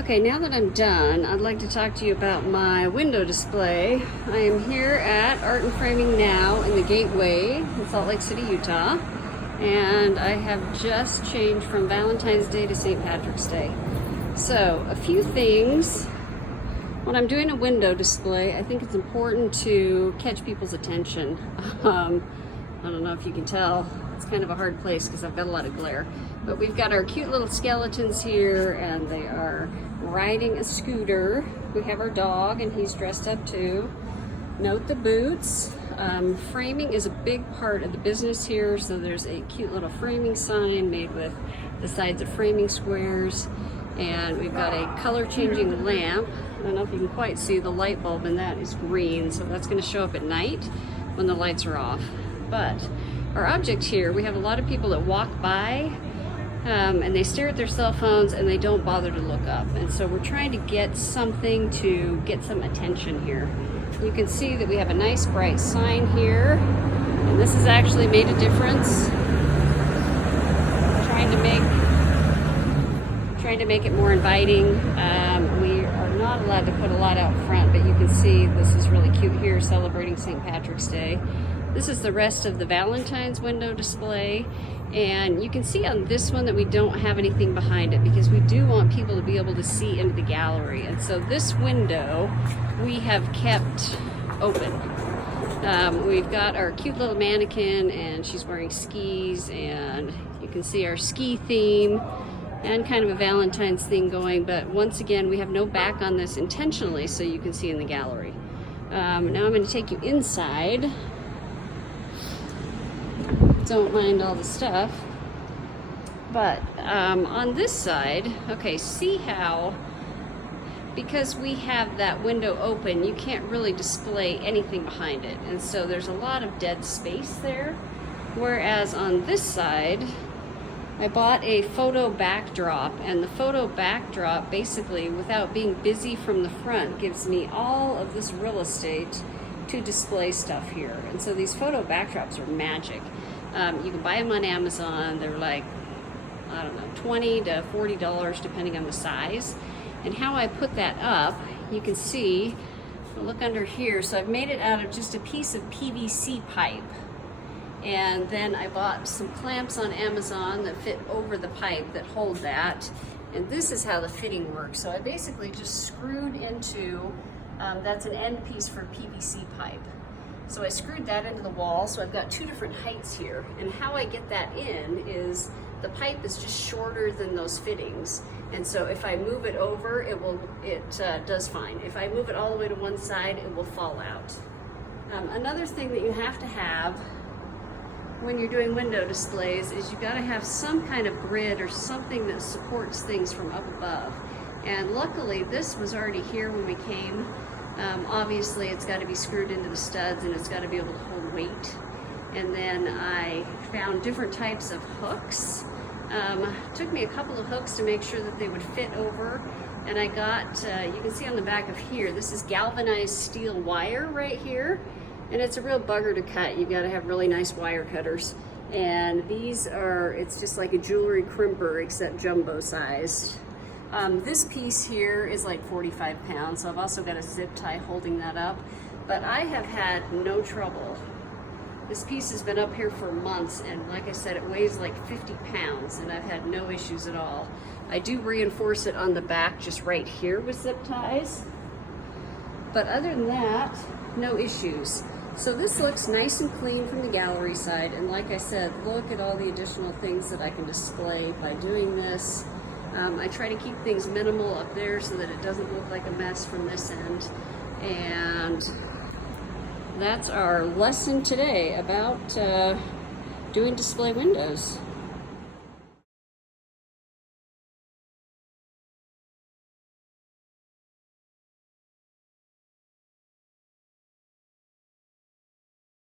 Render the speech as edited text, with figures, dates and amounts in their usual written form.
Okay, now that I'm done, I'd like to talk to you about my window display. I am here at Art and Framing Now in the Gateway in Salt Lake City, Utah. And I have just changed from Valentine's Day to St. Patrick's Day. So, a few things. When I'm doing a window display, I think it's important to catch people's attention. I don't know if you can tell, it's kind of a hard place because I've got a lot of glare. But we've got our cute little skeletons here, and they are riding a scooter. We have our dog, and he's dressed up too. Note the boots. Framing is a big part of the business here, so there's a cute little framing sign made with the sides of framing squares. And we've got a color changing lamp. I don't know if you can quite see, the light bulb in that is green, so that's going to show up at night when the lights are off. But our object here, we have a lot of people that walk by and they stare at their cell phones and they don't bother to look up. And so we're trying to get something to get some attention here. You can see that we have a nice bright sign here, and this has actually made a difference. Trying to make it more inviting. We are not allowed to put a lot out front, but you can see this is really cute here, celebrating St. Patrick's Day. This is the rest of the Valentine's window display, and you can see on this one that we don't have anything behind it because we do want people to be able to see into the gallery. And so this window we have kept open. We've got our cute little mannequin, and she's wearing skis, and you can see our ski theme and kind of a Valentine's thing going, but once again we have no back on this intentionally so you can see in the gallery. Now I'm going to take you inside. Don't mind all the stuff, but on this side, okay, see how, because we have that window open, you can't really display anything behind it, and so there's a lot of dead space there. Whereas on this side, I bought a photo backdrop, and the photo backdrop basically, without being busy from the front, gives me all of this real estate to display stuff here. And so these photo backdrops are magic. You can buy them on Amazon. They're like, I don't know, $20 to $40 depending on the size. And how I put that up, you can see, look under here. So I've made it out of just a piece of PVC pipe. And then I bought some clamps on Amazon that fit over the pipe that hold that. And this is how the fitting works. So I basically just screwed into, that's an end piece for PVC pipe. So I screwed that into the wall, so I've got two different heights here. And how I get that in is the pipe is just shorter than those fittings. And so if I move it over, it does fine. If I move it all the way to one side, it will fall out. Another thing that you have to have when you're doing window displays is you gotta have some kind of grid or something that supports things from up above. And luckily this was already here when we came. Obviously it's got to be screwed into the studs, and it's got to be able to hold weight. And then I found different types of hooks. Took me a couple of hooks to make sure that they would fit over. And I got, you can see on the back of here, this is galvanized steel wire right here. And it's a real bugger to cut. You've got to have really nice wire cutters. And these are, it's just like a jewelry crimper except jumbo sized. This piece here is like 45 pounds, so I've also got a zip tie holding that up, but I have had no trouble. This piece has been up here for months, and like I said, it weighs like 50 pounds, and I've had no issues at all. I do reinforce it on the back just right here with zip ties, but other than that, no issues. So this looks nice and clean from the gallery side, and like I said, look at all the additional things that I can display by doing this. I try to keep things minimal up there so that it doesn't look like a mess from this end. And that's our lesson today about doing display windows.